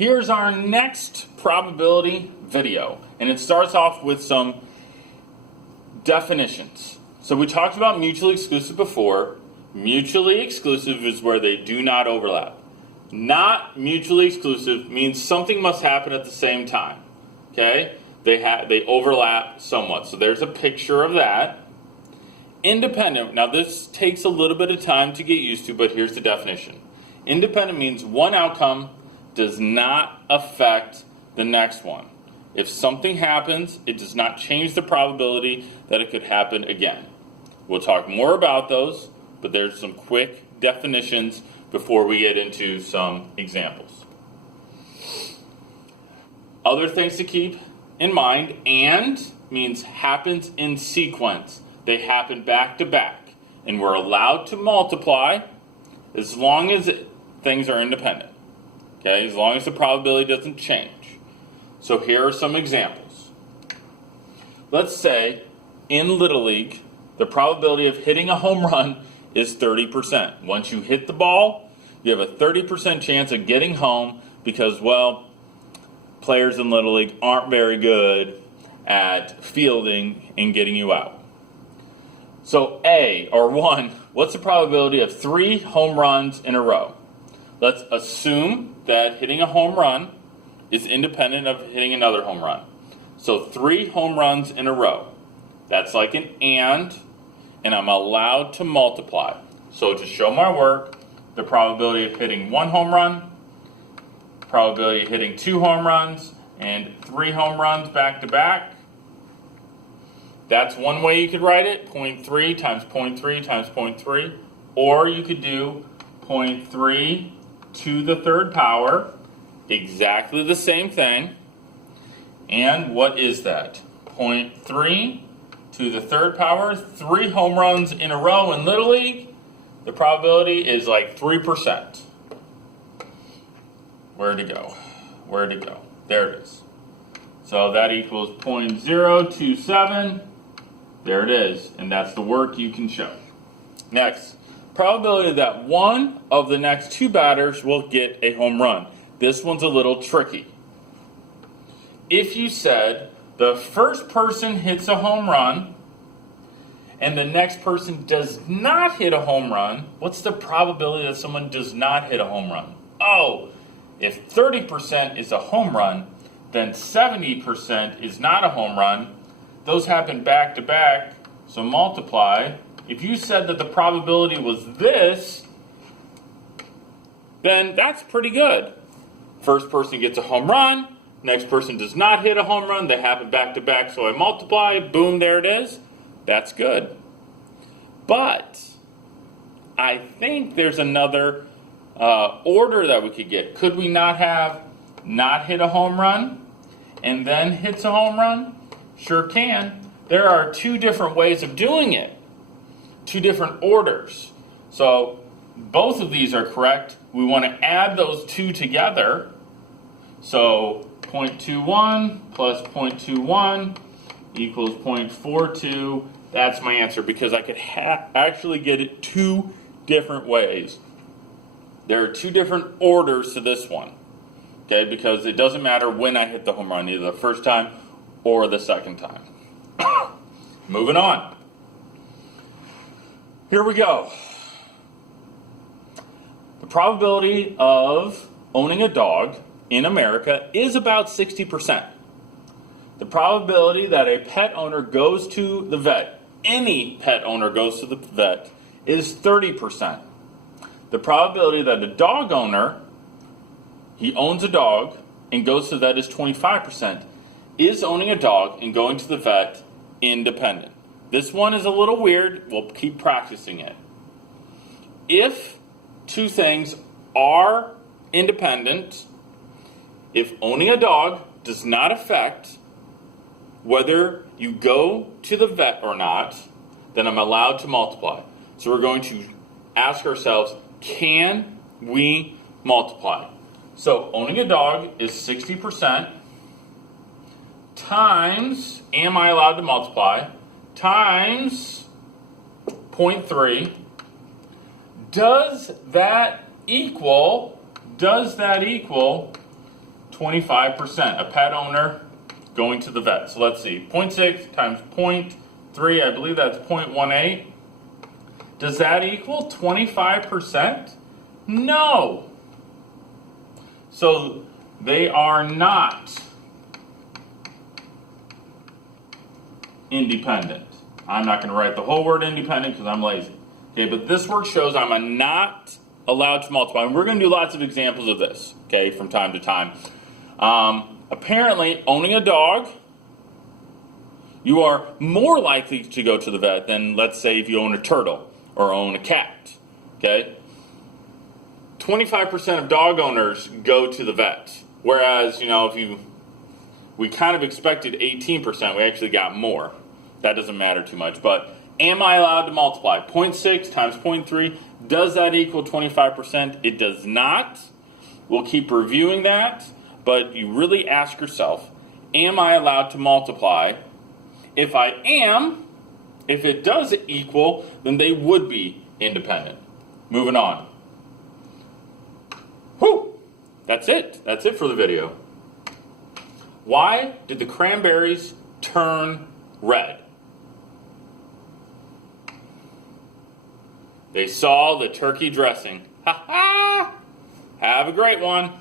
Here's our next probability video, and it starts off with some definitions. So we talked about mutually exclusive before. Mutually exclusive is where they do not overlap. Not mutually exclusive means something must happen at the same time. Okay? They overlap somewhat. So there's a picture of that. Independent. Now this takes a little bit of time to get used to, but here's the definition. Independent means one outcome does not affect the next one. If something happens, it does not change the probability that it could happen again. We'll talk more about those, but there's some quick definitions before we get into some examples. Other things to keep in mind, and means happens in sequence. They happen back to back, and we're allowed to multiply as long as things are independent. Okay, as long as the probability doesn't change. So here are some examples. Let's say in Little League, the probability of hitting a home run is 30%. Once you hit the ball, you have a 30% chance of getting home because, well, players in Little League aren't very good at fielding and getting you out. So A, or 1, what's the probability of 3 home runs in a row? Let's assume that hitting a home run is independent of hitting another home run. So 3 home runs in a row. That's like an and I'm allowed to multiply. So to show my work, the probability of hitting 1 home run, probability of hitting 2 home runs, and 3 home runs back to back. That's one way you could write it, 0.3 times 0.3 times 0.3. Or you could do 0.3 to the third power, exactly the same thing. And what is that? 0.3 to the third power, 3 home runs in a row in Little League. The probability is like 3%. Where'd it go? Where'd it go? There it is. So that equals 0.027. There it is. And that's the work you can show. Next, probability that one of the next 2 batters will get a home run. This one's a little tricky. If you said the first person hits a home run and the next person does not hit a home run, what's the probability that someone does not hit a home run? Oh, if 30% is a home run, then 70% is not a home run. Those happen back to back, so multiply. If you said that the probability was this, then that's pretty good. First person gets a home run, next person does not hit a home run, they happen back to back, so I multiply, boom, there it is. That's good. But I think there's another order that we could get. Could we not have not hit a home run and then hits a home run? Sure can. There are 2 different ways of doing it. 2 different orders. So both of these are correct. We want to add those 2 together. So 0.21 plus 0.21 equals 0.42. That's my answer because I could actually get it 2 different ways. There are 2 different orders to this one. Okay, because it doesn't matter when I hit the home run, either the first time or the second time. Moving on. Here we go. The probability of owning a dog in America is about 60%. The probability that a pet owner goes to the vet, any pet owner goes to the vet, is 30%. The probability that a dog owner, he owns a dog and goes to the vet is 25%. Is owning a dog and going to the vet independent? This one is a little weird. We'll keep practicing it. If 2 things are independent, if owning a dog does not affect whether you go to the vet or not, then I'm allowed to multiply. So we're going to ask ourselves, can we multiply? So owning a dog is 60% times, am I allowed to multiply, times 0.3. Does that equal 25%, a pet owner going to the vet. So let's see, 0.6 times 0.3, I believe that's 0.18. Does that equal 25%? No. So they are not independent. I'm not going to write the whole word independent because I'm lazy. Okay, but this word shows I'm not allowed to multiply. And we're going to do lots of examples of this, okay, from time to time. Apparently, owning a dog, you are more likely to go to the vet than, let's say, if you own a turtle or own a cat, okay? 25% of dog owners go to the vet, whereas, we kind of expected 18%, we actually got more. That doesn't matter too much, but am I allowed to multiply? 0.6 times 0.3, does that equal 25%? It does not. We'll keep reviewing that, but you really ask yourself, am I allowed to multiply? If I am, if it does equal, then they would be independent. Moving on. Whew! That's it. That's it for the video. Why did the cranberries turn red? They saw the turkey dressing. Ha ha! Have a great one.